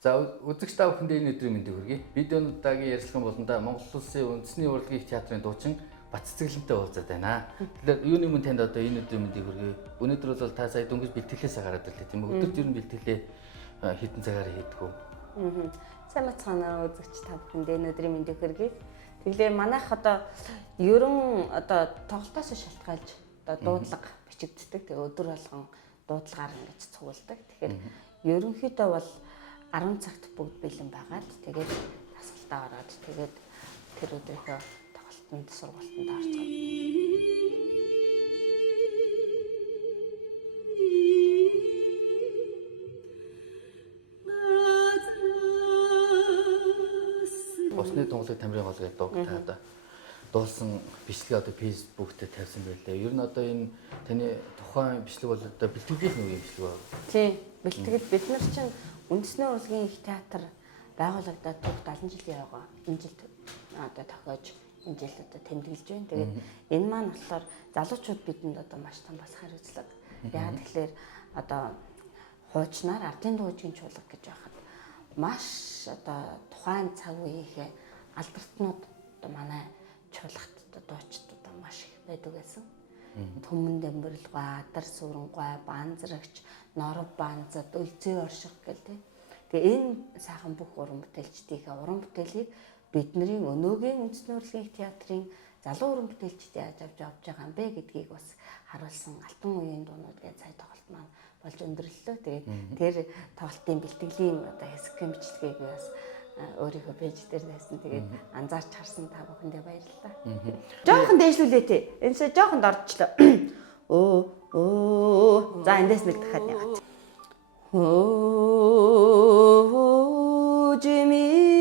За үзэгч та бүхэндээ энэ өдрийн мэндийг хүргэе. Видеоны дараагийн ярилцлагын болондоо Монгол Улсын үндэсний урлагийн их театрын дуучин Баццэглэнтэй уулзаад байна. Тэгэхээр юуны өмнө танд одоо энэ өдрийн мэндийг хүргэе. Өнөөдөр бол та сая дөнгөж бэлтгэлээсээ гараад ирлээ тийм үү? Өдөрт ер нь бэлтгэлээ хэдэн цагаар хийдэг үү? Сайн бацгаана үзэгч та бүхэндээ энэ өдрийн мэндийг хүргэе. Тэгэхээр манайх одоо ерөн одоо тоглолтоос шалтгаалж одоо дуудлага бичигддэг. Тэгээ өдөр болгон дуудлагаар ингэж цугулдаг. Тэгэхээр ерөнхийдөө бол 10 цагт бүгд бэлэн байгаад тэгээд тасгалтаа ороод тэгээд тэр өдрийнхөө тоглолтод сургалтанд орцгоо. Усны тунгалаг тамирын гол гэдэг дуу та одоо дуулсан бичлэгээ одоо Facebook дээр тавьсан байлээ. Ер нь одоо энэ таны тухайн бичлэг бол одоо бэлтгэлийн үеийн бичлэг байна. Тийм, бэлтгэл бид нар чинь үндэсний урлагийн их театр байгуулагдаад 70 жилийн яваа. Энэ жилд одоо тохиож энэ жил одоо тэмдэглэж байна. Тэгээд энэ маань болохоор залуучууд бидэнд одоо маш том бас хариуцлага. Яагаад тэгэхээр одоо хуучнаар ардын дуужийн чуулга гэж байхад маш одоо тухайн цаг үеийнхээ алдартнууд одоо манай чуулгад одоо дуучид одоо маш их байдаг байсан. Түмэн дэмбэрлэггүй, адар сүрэнгуй, банзрагч, норов банзад, өлзөө орших гэл тийм. Тэгээ энэ сайхан бүх уран бүтээлчдийнхээ уран бүтээлийг бидний өнөөгийн үндэсний урлагийн театрын залуу уран бүтээлчид яаж авч байгаа юм бэ гэдгийг бас харуулсан алтан үеийн дуунууд гэж сая тоглолт маань болж өндөрлөлөө. Тэгээд тэр тоглолтын бэлтгэлийн одоо хэсгийн бичлэгийг бас өөрийнхөө пэйж дээр тавьсан. Тэгээд анзаарч харсан та бүхэндээ баярлалаа. Жохон дээшлүүлээ те. Энэсээ жохон дордчлоо. Оо. За эндээс нэг дахиад яагаад. Оо Жими.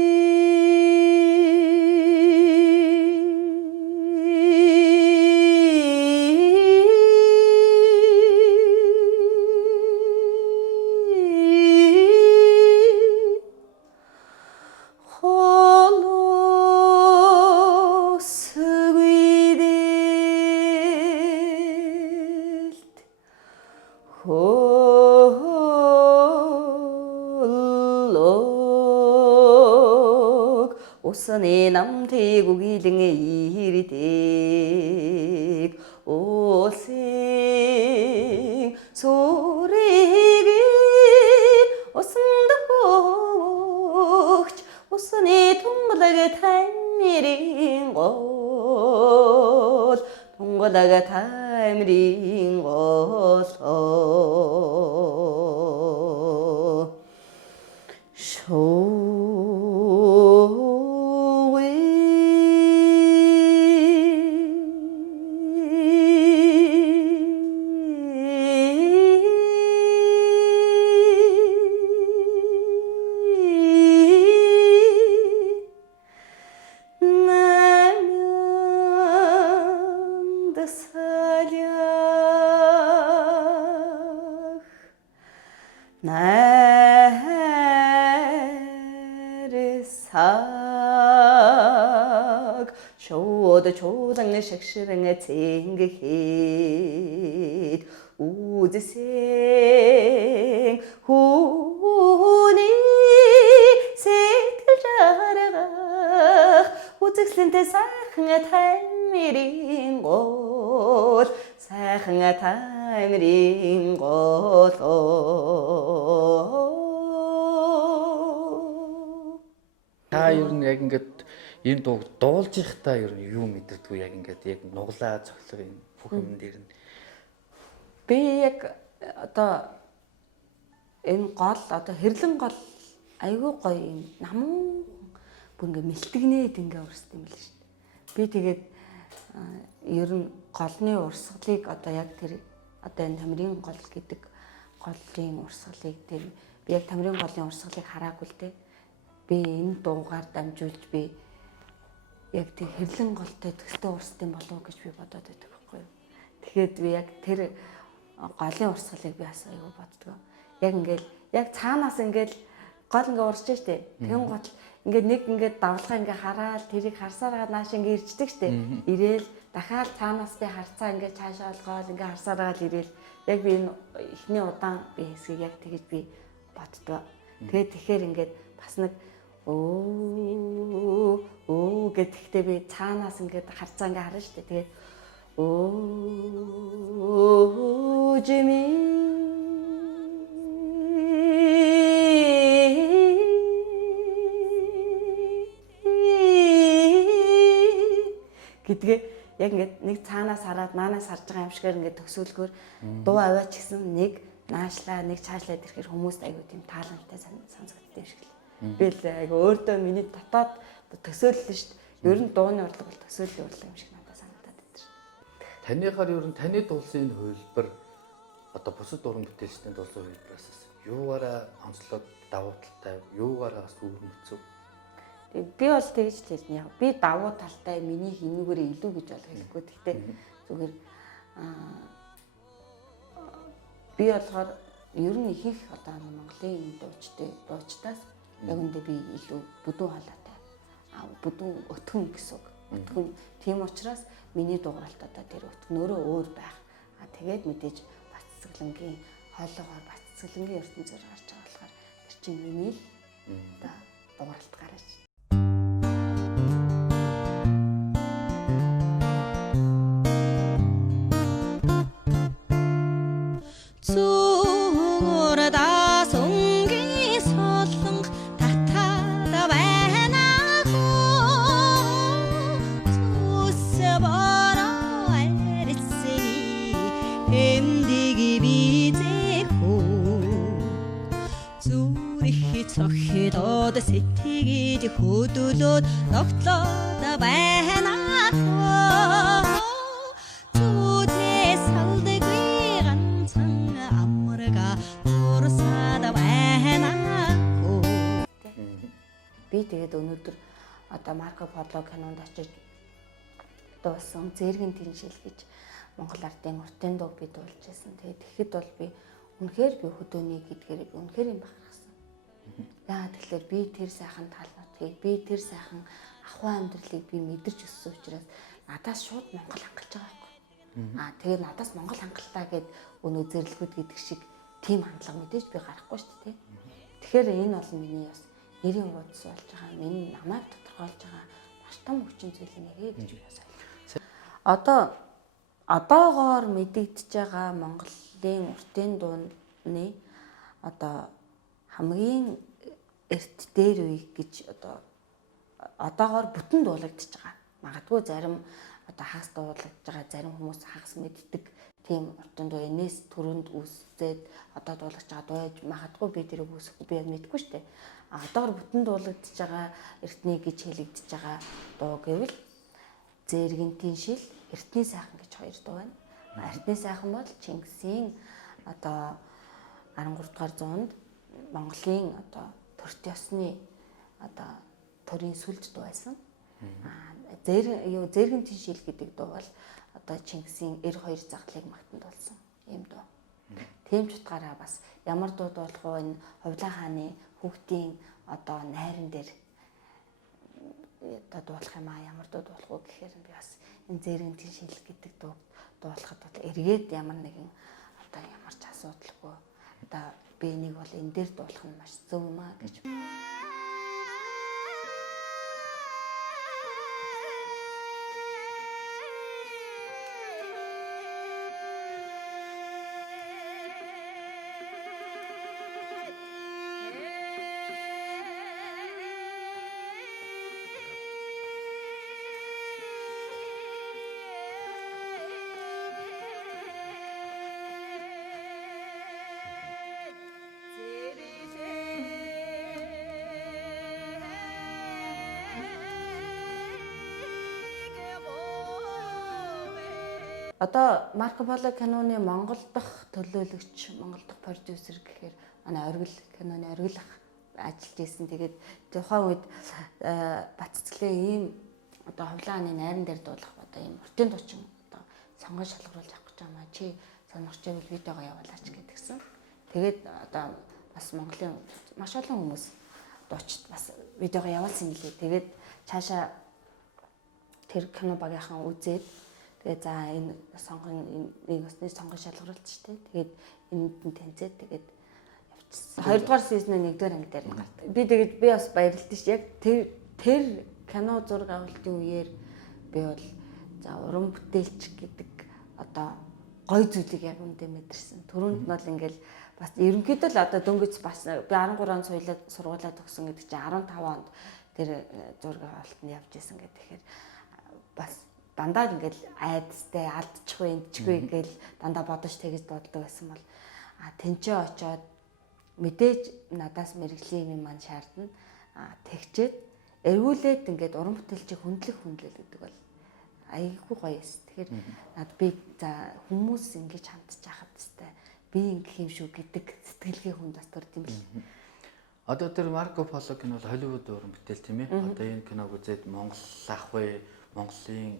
Усны намтыг үгилэн ирдэг улсын сүрийг усанд хөвч усны тунгалаг тамирын гол тунгалаг тамирын гол нарисаг шууд чуулан шагшран цэнгэхэд үзсэн хүний сэтгэл жаргах үзэсгэлэнтэй сайхан тамирын гол сайхан тамирын гол Та ер нь яг ингээд энэ дууг дуулж ихтаа ер нь юу мэдэрдэггүй яг ингээд яг нуглаа цоглог энэ бүх юм дээр нь би яг одоо энэ гол одоо хэрлэн гол айгүй гоё юм намуу бүр ингээ мэлтгнээд ингээ урсд юм л шүү дээ. Би тэгээд ер нь голны урсгалыг одоо яг тэр одоо энэ тамирын гол гэдэг голын урсгалыг тэр би яг тамирын голын урсгалыг хараагүй л дээ. Би энэ дуугаар дамжуулж би яг тэр хэрлэн голтой төстэй урсдсан болов уу гэж би бодоод байдаг байхгүй юу. Тэгэхээр би яг тэр голын урсгалыг би бас аюу боддог. Яг ингээл яг цаанаас ингээл гол ингээ урсж штэ. Тэгэн гол ингээд нэг ингээд давлгаа ингээ хараад тэрийг харсараад нааш ингээ ирждэг штэ. Ирээл дахиад цаанаас би харцаа ингээ цаашаа олгоод ингээ харсараад ирээл яг би энэ эхний удаан би хэсгийг яг тэгэж би боддог. Тэгээд тэгэхээр ингээд бас нэг өө гэдэгтээ би цаанаас ингээд харцаа ингээд харна шүү дээ. Тэгээд өө жими гэдгээ яг ингээд нэг цаанаас хараад маанаас харж байгаа юм шигээр ингээд төсөөлгөөр дуу аваач гэсэн нэг наашлаа нэг цаашлаад ирэхээр хүмүүст айгуу тийм тааламжтай сонсогддог юм шиг л. Би л айгуу өөртөө миний дотоод төсөөллөө шүү дээ. Ер нь дууны урлаг бол төсөөллийн урлаг юм шиг надад санагдаад байна шүү дээ. Танихаар ер нь таны дуулсан энэ хувилбар одоо бусад уран бүтээлчдийн дуулсан хувилбараас юугаараа онцлог давуу талтай, юугаараа бас үүрэмцв? Би бол тэгж хэлнэ. Яг би давуу талтай миний хинүүгээрээ илүү гэж бол хэлэхгүй. Гэхдээ зүгээр би болохоор ер нь их одоо Монголын дуучдаас яг үндэ би илүү бүдүүн халаатай. Бүдүүн өтгөн гэсэн үг. Өтгөн тийм учраас миний дууралт одоо тэр өтгнөөрөө өөр байх. Тэгээд мэдээж Баццэглэнгийн хоолоогоор Баццэглэнгийн ертөнцөөр гарч байгаа болохоор тэр чинь миний л одоо дууралт гараад. Сэтгэж хөдөлөөд тогтлоод байна зүудээ салдаггүй ганцхан амрага дурсаад байна. Би тэгээд өнөөдөр одоо Марко Поло кинонд очиж дуусан Зэргийн тэншил гэж Монгол ардын уртын дуу би дуулж байсан. Тэгээд тэгэхэд бол би үнэхээр би хөдөөний гэдгээр би үнэхээр юм бахархсан. Яагаад тэгэхээр би тэр сайхан талбартыг би тэр сайхан ахуй амьдралыг би мэдэрч өссөн учраас надаас шууд Монгол хангалтж байгаа байхгүй. Тэгээд надаас Монгол хангалтаа гэд өнөө зэрлэгүүд гэдэг шиг тийм хандлага мэдээж би гарахгүй шүү дээ. Тэгэхээр энэ бол миний бас нэрийн удас болж байгаа, миний намайг тодорхойлж байгаа маш том хүчин зүйл нэрээ гэж би бас ойлгоо. Одоогоор мэдэгдэж байгаа Монголын уртын дууны одоо хамгийн эрт дээр үе гэж одоогоор бүтэн дуулагдж байгаа. Магадгүй зарим одоо хагас дуулагдж байгаа, зарим хүмүүс хагас мэддэг тийм уртын дуу энэс төрөнд үүсээд одоо дуулагдж байгаа дуу яж магадгүй би тэрийг үүсэхгүй би мэдгүй шүү дээ. Одоогоор бүтэн дуулагдж байгаа эртний гэж хэлэгдэж байгаа дуу гэвэл Зэргийн тэншил, Эртний сайхан гэж хоёр дуу байна. Эртний сайхан бол Чингисийн одоо 13 дугаар зуунд Монголын одоо төрт ёсны одоо төрийн сүлж дуу байсан. Зэргийн тэншил гэдэг дуу бол одоо Чингисийн 92 загалыг магтанд болсон юм дуу. Тийм ч утгаараа бас ямар дуу дуулах вэ? Энэ Хувлаа хааны хүүхдийн одоо найран дээр одоо дуулах юм аа, ямар дуу дуулах вэ гэхээр би бас энэ Зэргийн тэншил гэдэг дуу дуулахад бол эргээд ямар нэгэн одоо ямар ч асуудалгүй одоо би энийг бол энэ дээр дуулах нь маш зөв юм аа гэж. Одоо Марко Поло киноны Монгол дахь төлөөлөгч, Монгол дахь продюсер гэхээр манай Оргил киноны Оргил ах ажиллаж исэн. Тэгээд тухайн үед Баццэглэн ийм одоо Хувлааны найран дээр дуулах одоо ийм уртын дуучин одоо сонгон шалгаруулж авах гэж байгаа маа. Чи сонирхож байвал видеого явуулаач гэдгсэн. Тэгээд одоо бас Монголын маш олон хүмүүс дуучид бас видеого явуулсан юм лээ. Тэгээд цаашаа тэр кино багийнхан үзээд тэгээ за энэ сонгон нэг өсний сонгон шалгаруулж штэ. Тэгээд энэнд нь тэнцээд тэгээд гарчихсан. Хоёрдугаар сизнээ нэгдүгээр анги дээр нь гардаг. Би тэгээд би бас баярлалтай ш. Яг тэр кино зураг авалтын үеэр би бол за уран бүтээлч гэдэг одоо гой зүйлийг яг үндэ мэдэрсэн. Түрүүнд нь бол ингээл бас ерөнхийдөө л одоо дөнгөж бас би 13 он сургуулаа төгсөн гэдэг чинь 15 онд тэр зураг авалтанд явж исэн гэдэг. Тэгэхээр бас дандаа ингээл айдастай алдчихгүй эндчихгүй гэл дандаа бодож тэгэж боддог байсан бол тэнцээ очоод мэдээж надаас мэрэгжлийн юм маань шаардна. Тэгчээд эргүүлээд ингээд уран бүтээлчийг хөндлөх гэдэг бол айгүй гоё эс. Тэгэхээр над би за хүмүүс ингэж хандж яхад тест би ингэх юм шүү гэдэг сэтгэлгээ хүнд бас төрд юм бил. Одоо тэр Марко Поло кино бол Холливуд уран бүтээл тийм ээ. Одоо энэ киног үзээд Монгол ах вэ, Монголын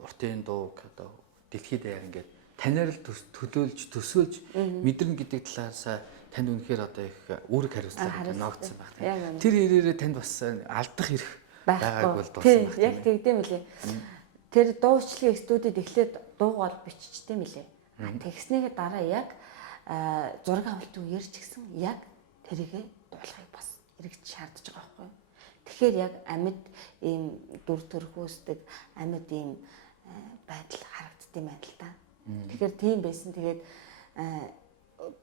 уртын дуу одоо дэлхийд яг ингээд танаар л төлөөлж төсөөлж мэдэрнэ гэдэг талаас танд үнэхээр одоо их үүрэг хариуцлага ногдсон баг тийм. Тэр ирээрээ танд бас алдах эрх байгааг бол дууссан баг. Яг тэгдэм үлээ. Тэр дуучлалын студид эхлээд дуугаар биччихтэй мөлий. Тэгснийгээ дараа яг зураг авалтын үеэр ч гэсэн яг тэрийгэ дуулахыг бас эргэж шаардж байгаа байхгүй. Тэгэхээр яг амьд ийм дүр төрхөөсдөг амьд ийм байдал харагддсан байна л та. Тэгэхээр тийм байсан. Тэгээд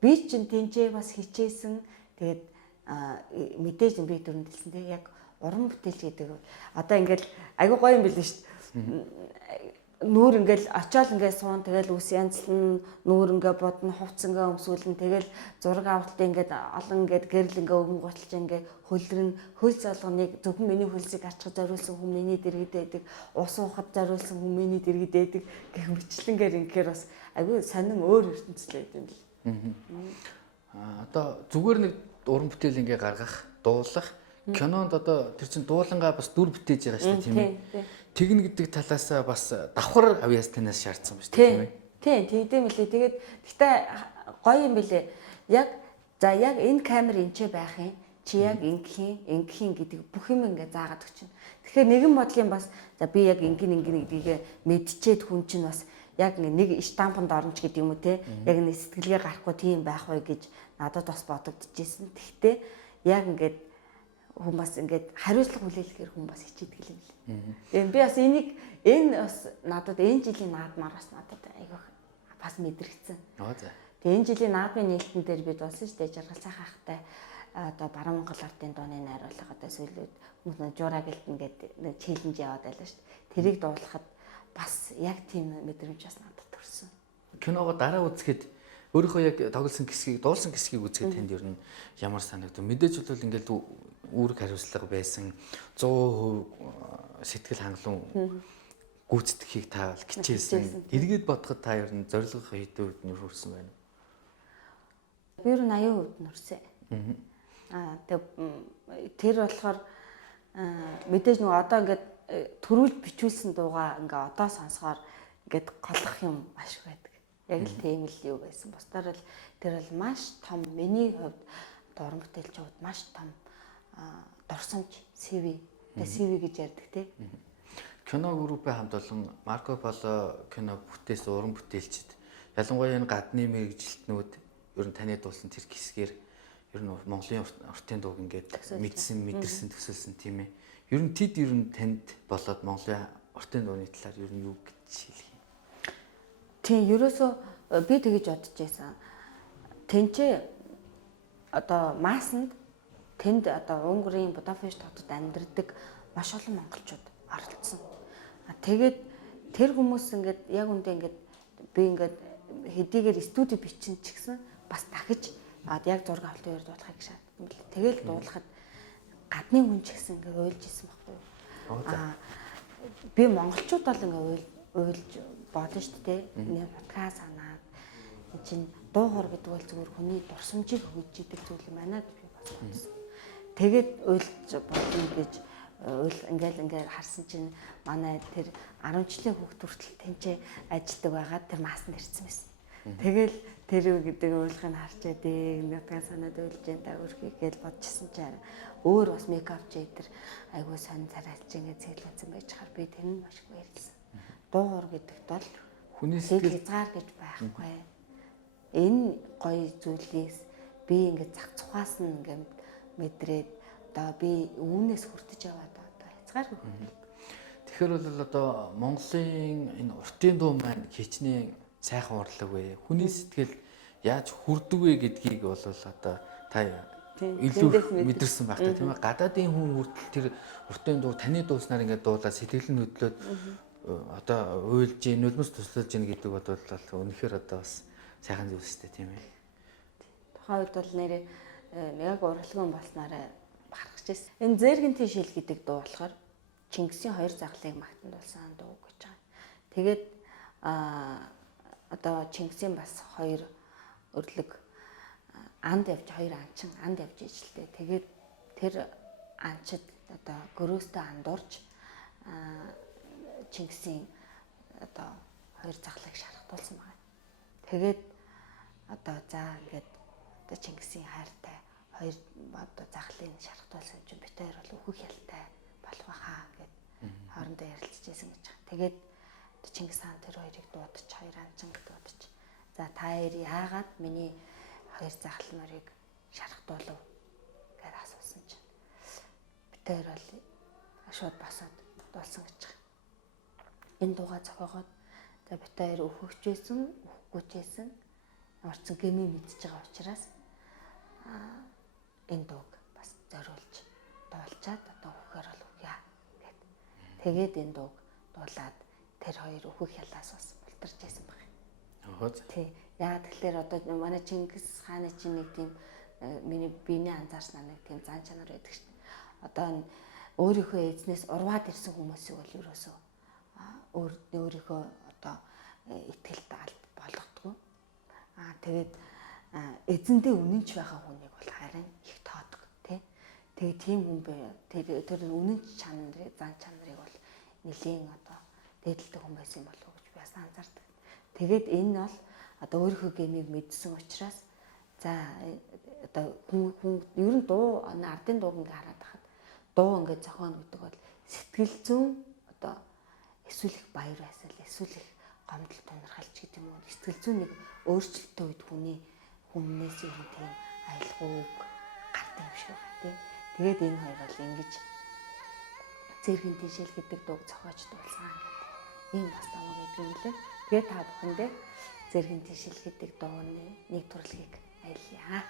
би чинь тэнцээ бас хичээсэн. Тэгээд мэдээж би түрүүнд хэлсэн тийм яг уран бүтээлч гэдэг одоо ингээл айгүй гоё юм билээ шүү дээ. Нүүр ингээл очиод ингээд суун тэгэл үс янзлан нүүр ингээд бодно хувц ингээд өмсүүлэн тэгэл зураг авалтын ингээд олон ингээд гэрэл ингээд өвгөн гуталж ингээд хөлрөн хөл залганыг зөвхөн миний хөлсийг арчхад зориулсан хүн миний дэргэд байдаг ус уухад зориулсан хүн миний дэргэд байдаг гэх мэтлэнгээр ингээр бас айгүй сонин өөр ертөнцлээ юм бил. Одоо зүгээр нэг уран бүтээл ингээ гаргах, дуулах кинонд одоо тэр чин дуулангаа бас дүр бүтээж байгаа шүү дээ тийм ээ. Тэгнэ гэдэг талаас бас давхар авьяас танаас шаардсан ба шүү дээ тийм ээ. Тийм үлээ. Тэгээд гэхдээ гоё юм билээ. Яг за яг энэ камер энчээ байх юм. Чи яг ингэхийн гэдэг бүх юм ингээ заагаад өгчин. Тэгэхээр нэгэн бодлын бас за би яг ингэн гэдгийг мэдчихэд хүн чинь бас яг нэг штампанд оронч гэдэг юм уу те. Яг нэг сэтгэлгээ гарахгүй тийм байх вэ гэж надад бас бодогдчихсэн. Тэгтээ яг ингээд хүн бас ингээд хариуцлага хүлээлгээр хүн бас хичээдэг юм лээ. Тэгээд би бас энэ бас надад энэ жилийн наадмаар бас надад айгүйх бас мэдрэгдсэн. Тэгээд энэ жилийн наадмын нээлтэн дээр бид болсон шүү дээ. Жаргал сайхан ахтай одоо Баруун Монгол ардын дууны найруулга одоо сүүлүүд хүмүүс жураа гэлтэн гэдэг нэг челленж яваад байлаа шүү дээ. Тэрийг дуулахад бас яг тийм мэдрэмж бас надад төрсөн. Киногоо дараа үзэхэд өөрийнхөө яг тоглосон хэсгийг, дуулсан хэсгийг үзэхэд танд ер нь ямар санагдав? Мэдээж бол ингээд үүрэг хариуцлага байсан 100% сэтгэл хангалуун гүйцэтгэхийг та бол хичээсэн. Эргээд бодоход та ер нь зорилго хэдэн үед нь хүрсэн байна? Би ер нь 80% нүрсэн. Тэр болохоор мэдээж нөгөө одоо ингээд төрүүлж бичүүлсэн дуугаа ингээ одоо сонсохоор ингээд голох юм маш их байдаг. Яг л тийм л юу байсан. Бусдаар л тэр бол маш том миний хувьд уран бүтээлч хувьд маш том дурсамж CV. Тэгээ CV гэж ярьдаг тий. Кино группийн хамт олон Марко Поло кино бүтээсэн уран бүтээлчид ялангуяа энэ гадны мэрэгжилтнүүд ер нь таны дуулсан тэр хэсгээр ер нь Монголын уртын дууг ингээд мэдэрсэн төсөөлсөн тийм ээ. Ер нь тэд ер нь танд болоод Монголын уртын дууны талаар ер нь юу гэж хэлэх юм? Тийм, ерөөсөө би тэгэж бодож байсан. Тэнцээ одоо Маасанд тэнд одоо Унгарийн Будапешт хотод амьдардаг маш олон монголчууд оролцсон. Тэгээд тэр хүмүүс ингээд яг үндэ ингээд би ингээд хэдийгээр студи бичин ч гэсэн бас дахиж яг зураг авалтын үеэр дуулахыг шаардсан бэл. Тэгэл дуулахад гадны хүн ч гэсэн ингээд уйлж исэн байхгүй юу? Би монголчууд бол ингээд уйлж болно шүү дээ. Нэг утгаа санаад энэ чинь дуу хор гэдэг бол зүгээр хүний дурсамжийг хөгжиж идэг зүйл юм байна гэж би бас бодсон. Тэгээд уйлж болно гэж ингээл харсан чинь манай тэр 10 жилийн хүүхд хүртэл тэнцээ ажилладаг байгаад тэр маасанд ирсэн байсан. Тэгэл тэр юу гэдэг ойлгохыг харчаад нэгтгэн санаад уйлж энэ өрхийг гэж бодчихсон чинь өөр бас мейкап чейдер айгуу сонь царайлж ингээд цэглэнсэн байж хаар би тэр нь маш их баярлсан. Дуугар гэдэгт бол хүний сэтгэл хязгаар гэж байхгүй. Энэ гоё зүйлээс би ингээд зах цухаас нь ингээд мэдрээд одоо би үүнээс хүртэж яваад одоо хязгааргүй. Тэгэхээр бол одоо Монголын энэ уртын дуу маань хичнээн сайхан урлаг вэ? Хүний сэтгэл яаж хүрдэг вэ гэдгийг бол одоо та илүү мэдэрсэн байх та тийм ээ. Гадаадын хүн хүртэл тэр уртын дуу таны дууснаар ингээд дуулаад сэтгэл нь хөдлөөд одоо уйлж, нулимс туслаж гин гэдэг бол үнэхээр одоо бас сайхан зүйл шүү дээ тийм ээ. Тухайн үед бол нэрээ яг урлаган болснараа бахархаж ирсэн. Энэ Зээргийн тишэл гэдэг дуу болохоор Чингисийн хоёр загалыг магтандуулсан дуу гэж байгаа. Тэгээд одоо Чингисийн бас хоёр өрлөг анд явж хоёр анчин анд явж ижилтэй. Тэгээд тэр анчид одоо гөрөөстэй андуурч Чингисийн одоо хоёр загалыг шархтуулсан байна. Тэгээд одоо за ингээд одоо Чингисийн хайртай хоёр одоо загалыг шархтуулсан чинь бит хоёр бол өөхөх ялтай болох байхаа гэд хоорондоо ярилцчихсэн гэж байна. Тэгээд Чингис хаан тэр хоёрыг дуудаж хоёр анчин дуудаж за та хоёр яагаад миний хоёр захал нарыг шархтуулав гэж асуусан чинь бит хоёр бол шууд босоод дуулсан гэж байна. Энэ дуугаа зохиогоод за бит хоёр өөхөж байсан өөхгүйч байсан орцсон гэмээ мэдчихэж байгаа учраас энэ дууг бас зориулж дуулчаад одоо өөхөр бол үгье гэд. Тэгээд энэ дууг дуулаад тэр хоёр өөхөх ялаас бас ултарч байсан баг. Тий. Яагаад тэгэхээр одоо манай Чингис хааны чинь нэг тийм миний биений анзаарснаа нэг тийм зан чанар байдаг шүү дээ. Одоо өөрийнхөө эзнээс урваад ирсэн хүмүүсийг бол ерөөсөө өөрийнхөө одоо ихтгэлд болгодгоо. Тэгээд эзэндээ үнэнч байгаа хүнийг бол харин их тоодог тий. Тэгээд тийм хүн бай. Тэр үнэнч чанарыг зан чанарыг бол нэлийн одоо дээдэлтэй хүн байсан юм болов уу гэж би бас анзаардаг. Тэгээд энэ бол одоо өөрийнхөө гэмийг мэдсэн учраас за одоо хүн ер нь дуу ардын дууг ингээ хараад байхад дуу ингээ зохионо гэдэг бол сэтгэл зүйн одоо эсвэл их баяр байсал эсвэл их гомдол тунирхалч гэдэг юм уу сэтгэл зүйн нэг өөрчлөлттэй үед хүннээс ер нь тийм аялгауг гардаг юм шиг байна тийм. Тэгээд энэ хоёр бол ингэж Зээргийн тишэл гэдэг дууг зохиож дуулсан гэдэг ийм бас томог гэдэг юм лээ. Тэгээд та бүхэндээ Зээргийн тишэл гэдэг дууны нэг төрөлхийг аялья.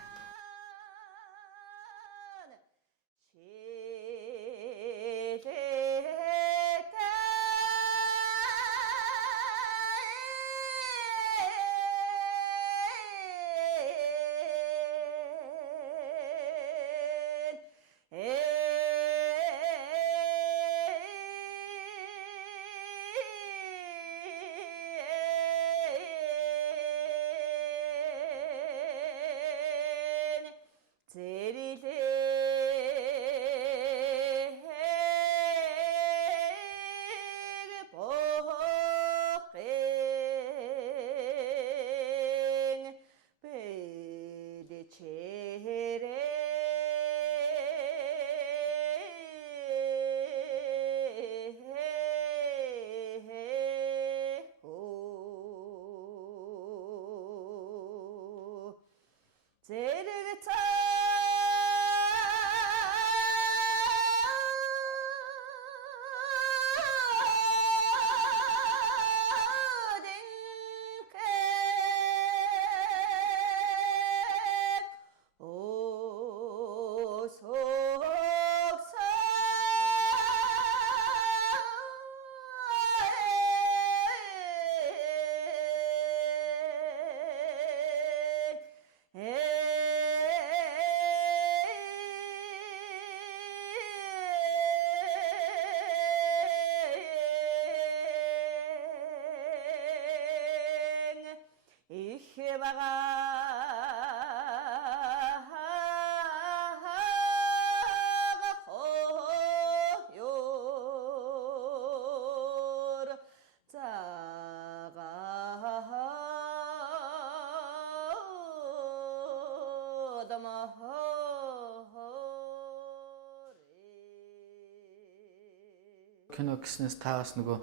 Кино гэснээс та бас нөгөө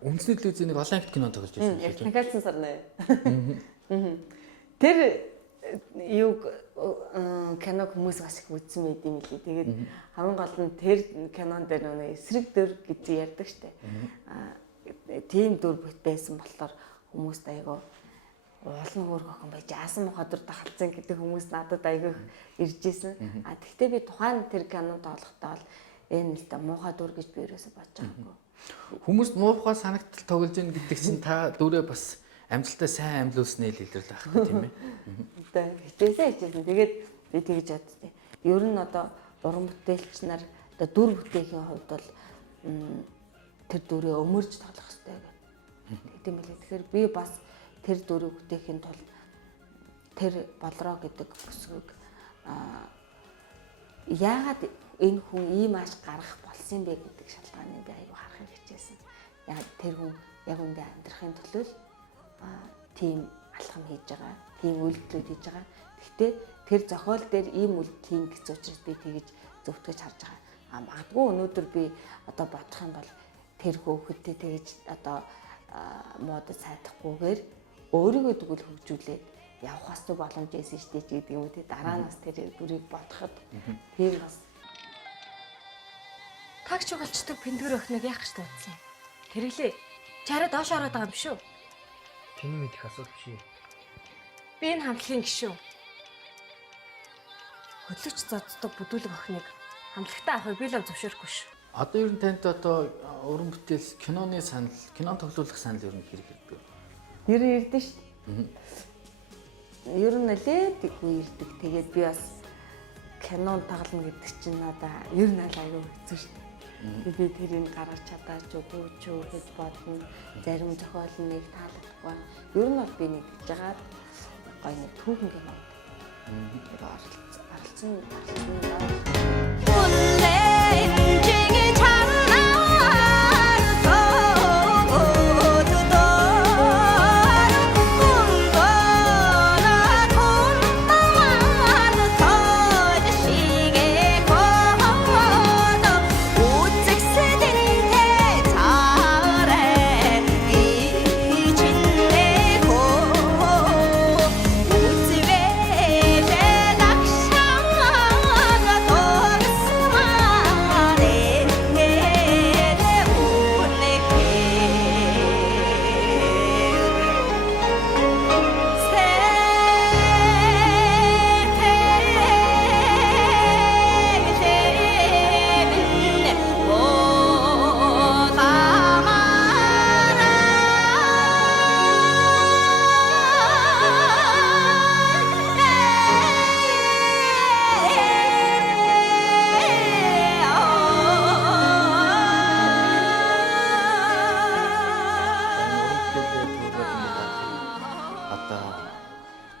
үндэсний телевизийн нэг олон ангит кино тоглож байсан. Техникалсан сарна. Тэр юуг киног хүмүүс бас их үзсэн байд юм лээ. Тэгээд хамгийн гол нь тэр кинон дээр нэг эсрэг дөр гэж ярьдаг штэ. Тийм дүр байсан болохоор хүмүүст айгаа уулын хөөрг охин байж аасан моходор тахалцсан гэдэг хүмүүс надад айгаа ирж исэн. Тэгтээ би тухайн тэр кинонд тоглохдоо л энэ л та муухай дүр гэж би ерөөсөй бодож байгаагүй. Хүмүүст муухай санагдтал тоглож ийн гэдэг чинь та дүрээ бас амжилтаа сайн амьлуулснаа л илэрл байх тийм ээ. Одоо хичээсэн. Тэгээд би тэгж боддیں۔ Ер нь одоо уран бүтээлч нар одоо дүр бүтээхийн хувьд бол тэр дүрээ өмөрж тоглох хэрэгтэй гэх. Тийм билээ. Тэгэхээр би бас тэр дүрийг бүтээхийн тулд тэр болроо гэдэг бүсгүйг яагаад энэ хүн ийм ааш гаргах болсон бэ гэдэг шалтгааныг би аюу харахыг хичээсэн. Яг тэр хүн яг үндэ амьдрахын төлөө тийм алхам хийж байгаа, тийм үйлдэлүүд хийж байгаа. Гэхдээ тэр зохиол дээр ийм үйлдэл гэж учраас би тэгж зөвтгөж харж байгаа. Магадгүй өнөөдөр би одоо бодох юм бол тэр хөөхөдтэй тэгж одоо модод сайдахгүйгээр өөрийгөө тэгвэл хөгжүүлээд явах хэвээр боломж байсан шүү дээ гэдэг юм уу тий. Дараа нь бас тэр бүрийг бодоход тийм бас тагч угалчдаг пэндгэр охиныг яах гэж дуудсан юм. Тэрэглээ. Чараа доош ороод байгаа юм биш үү? Тэний мэдих асуудал биш. Би энэ хамтлагийн гишүүн. Хөдлөгч зоддог бүдүүлэг охиныг хамтлагтаа авахыг би л зөвшөөрөхгүй шүү. Одоо ер нь танд одоо уран бүтээл киноны санал, кино тоглох санал ер нь хэрэг ирдэг. нэр ирдэ шүү дээ. Ер нь лээдгүй ирдэг. Тэгээд би бас кинон тоглоно гэдэг чинь надаа ер нь аюу хэцүү шүү дээ. Би тэрийг гаргаж чадаач үгүй ч гэж бодно. Зарим зохиол нэг таалагдахгүй. Ер нь бол би нэг гэж жагаад гоё нэг түүхэн кино. Оролцсон.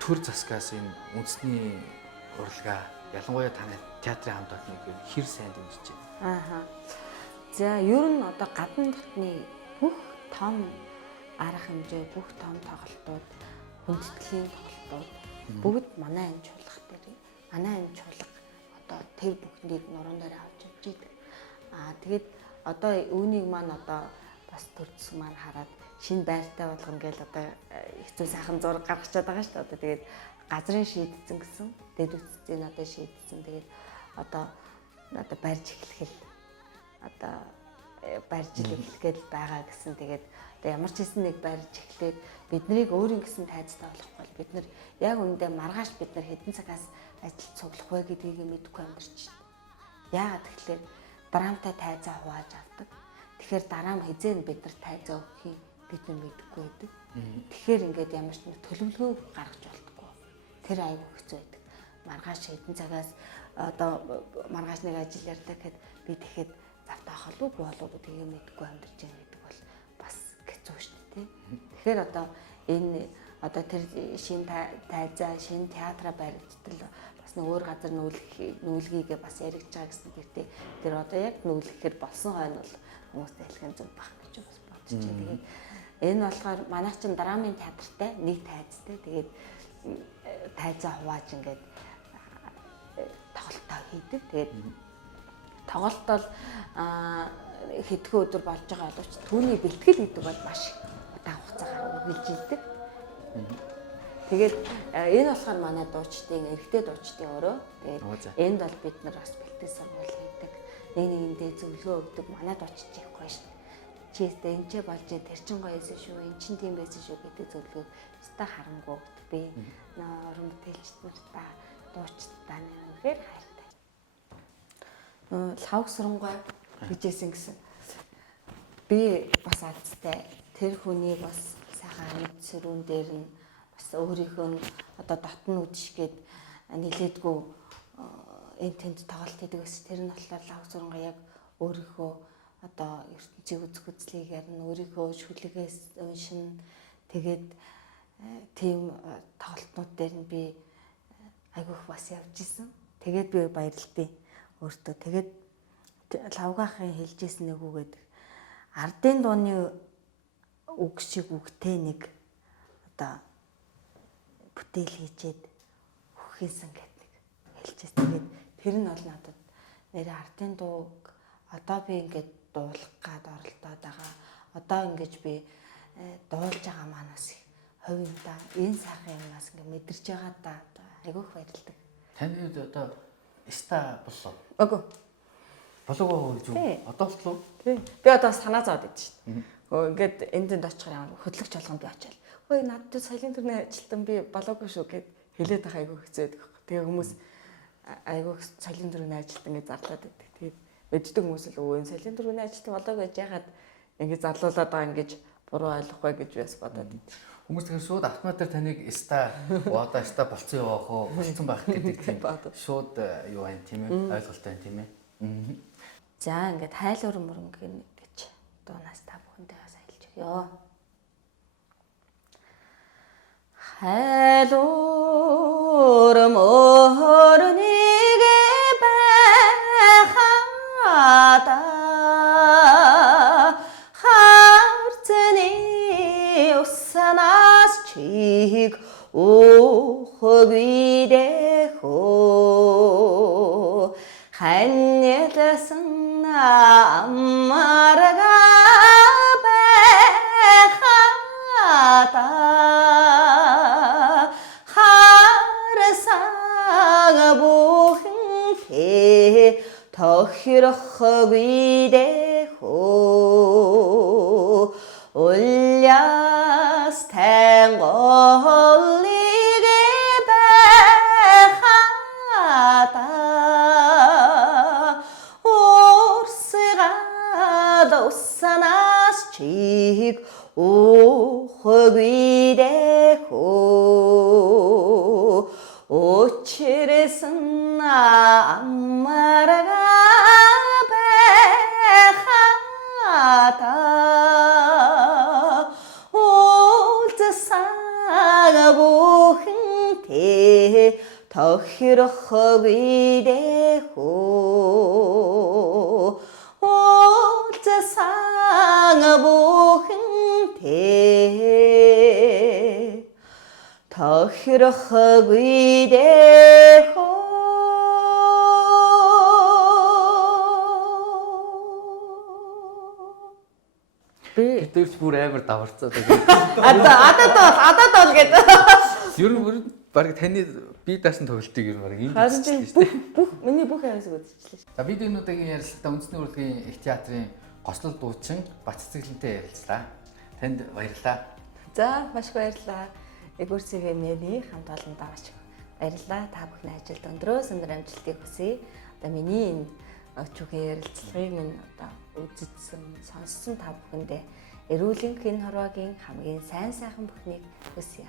Төр засгаас энэ үндэсний урлагаа ялангуяа таны театрын хамт олныг хэр сайн дэмжиж байна? За ер нь одоо гадна дотны бүх том арга хэмжээ, бүх том тоглолтууд, хүндэтгэлийн тоглолтууд бүгд манай энэ чуулга дээр. Манай энэ чуулга одоо тэр бүхнийг нуруунд дээр авч явж идэг. Тэгээд одоо үүнийг маань одоо бас төрдсөн маань хараад шинэ байртай болгоно гэж одоо хэцүү сайхан зураг гаргачаад байгаа шүү дээ. Одоо тэгээд газрын шийдсэн гэсэн, дэд үтцийн одоо шийдсэн. Тэгээд одоо барьж эхлэхэл одоо барьж эхлэхэд байгаа гэсэн. Тэгээд одоо ямар ч хэсэн нэг барьж эхлээд биднийг өөрийн гэсэн тайзтай болохгүй бол бид нар яг үүндээ маргааш бид нар хэдэн цагаас ажилд цуглах вэ гэдгийг мэдэхгүй амьдарч байна. Яагаад тэгэхээр драмтай тайзаа хувааж авдаг. Тэгэхээр дараа нь хизээ бид нар тайзаа өгөх бид нар мэдэхгүй байдаг. Тэгэхээр ингээд ямар ч нэг төлөвлөгөө гаргаж болтгоо. Тэр аюу хэцүү байдаг. Маргааш хэдэн цагаас одоо маргааш нэг ажил ярьдаг гэхэд би тэгэхэд завтаа холгүй болов гэдгийг мэдэхгүй амьдарч байгаа гэдэг бол бас хэцүү шүү дээ. Тэгэхээр одоо энэ одоо тэр шинэ тайзаа, шинэ театраа баригдтал бас нэг өөр газар нүүлгийгээ бас яригдж байгаа гэсэн тэгтээ тэр одоо яг нүүлгэхээр болсон хойно бол хүмүүстэй хэлхэн зүг бах гэж бас бодож байна. Тэгээд энэ болохоор манай чинь драмын театртай нэг тайзтай. Тэгээд тайзаа хувааж ингээд тоглолтоо хийдэг. Тэгээд тоглолт бол хэдхэн өдөр болж байгаа боловч түүний бэлтгэл гэдэг бол маш удаан хугацаагаар үргэлжилдэг. Тэгээд энэ болохоор манай дуучдын эрэгтэй дуучдын өрөө. Oo, за. Тэгээд энд бол бид нар бас бэлтгэл сургууль хийдэг. Нэг нэгэндээ зөвлөгөө өгдөг. Манай дуучид их гоё шүү дээ. Чи энэ ч болж тэр чин гоё байсан шүү. Эн чин тийм байсан шүү гэдэг зөвлөгөөг өстой харамгүй өгдөг. Би уран бүтээлчд нартаа дуучдаа нэмэхээр хайртай. Лавг сурамгай гэжсэн гэсэн. Би бас алдтай. Тэр хүнийг бас сайхан амьд сэрүүн дээр нь бас өөрийнхөө одоо дотн үдшгээд нилээдгүй энэ тэнд тоглолт хийдэг гэсэн. Тэр нь болохоор лав сурамгай яг өөрийнхөө одоо ертөнцийн үзэх үзлийгээр нь өөрийнхөө шүлгээс уншин тэгээд тийм тоглолтнууд дээр нь би айгүйх бас явж исэн. Тэгээд би баярлалтай өөртөө. Тэгээд лавгаахын хэлжсэн нэг үгээд ардын дууны үг шиг үгтэй нэг одоо бүтээл хийчээд өгөхийнсэн гэдэг хэлжсэн. Тэгээд тэр нь бол надад нэрээ ардын дууг одоо би ингээд дуулах гад оролдоод байгаа. Одоо ингэж би дуулж байгаа манаас хувь юм да. Энэ сайхан юмнаас ингээд мэдэрч байгаа да. Айгүйх баярлалтай. Таны үед одоо ста боллоо. Үгүй. Болоогүй гэж үү? Одоо болтлоо? Тий. Би одоо санаа зовоод идэв шүү дээ. Ингээд энд очихоор ямар хөдлөгч болгонд би очиад. Хөөе надад соёлын төрний ажилтан би болоогүй шүү гэд хэлээд байгаа айгүй хэцүү байдаг. Тэгээ хүмүүс айгүй соёлын төрний ажилтан гэж зарлаад байдаг. Тэгээд мэддэг хүмүүс л өвөө соёлын төрний ажилтан болоогүй гэж ягаад ингэж зарлуулад байгаа ингэж буруу ойлгохгүй гэж бас бодоод идэв. Хүмүүс тэгэхээр шууд автоматар таныг ста одоо ста болцсон яваах уу? Болцсон байх гэдэг тийм шууд юу байна тийм ээ? Ойлголттой байна тийм ээ? За ингээд хайлуур мөрөнгө гэж дуунаас та бүхэндээ бас айлж өгье. Хайлуур мөрөнийг байхада харцны уснаас чиг өөхгүй дэхөө ханьялсан аммарга байхада харсан бүхэн тохирохгүй дэхөө уляс танголыг байхада урсгад уснаас чиг өөхгүй дэхөө учирсан аммарга байхада уулзсан бүхэнтэй тохирохгүй дэхөө уулзсан бүхэнтэй тохирохгүй дэхөө. Би Тэрч бүр амар даварцаад байгаа. одоо гэдэг. Ер нь баг таны бие даасан тоглолтыг ер нь баг ийм Харин бүх миний бүх аймсаг үзчихлээ. За видеонуудын ярилцлагата үндэсний урлагийн их театрын гослол дуучин Бац Цэцэглэнтэй ярилцлаа. Танд баярлалаа. За маш баярлалаа. Эгүрсэгэний хамт олондоо маш баярлалаа. Та бүхний ажилд өндрөөс өндөр амжилтыг хүсье. Одоо миний энэ өчүүгийн ярилцлагыг минь одоо үзсэн, сонссон та бүхэндээ эрүүлийн хэн хорвогийн хамгийн сайн сайхан бүхнийг хүсье.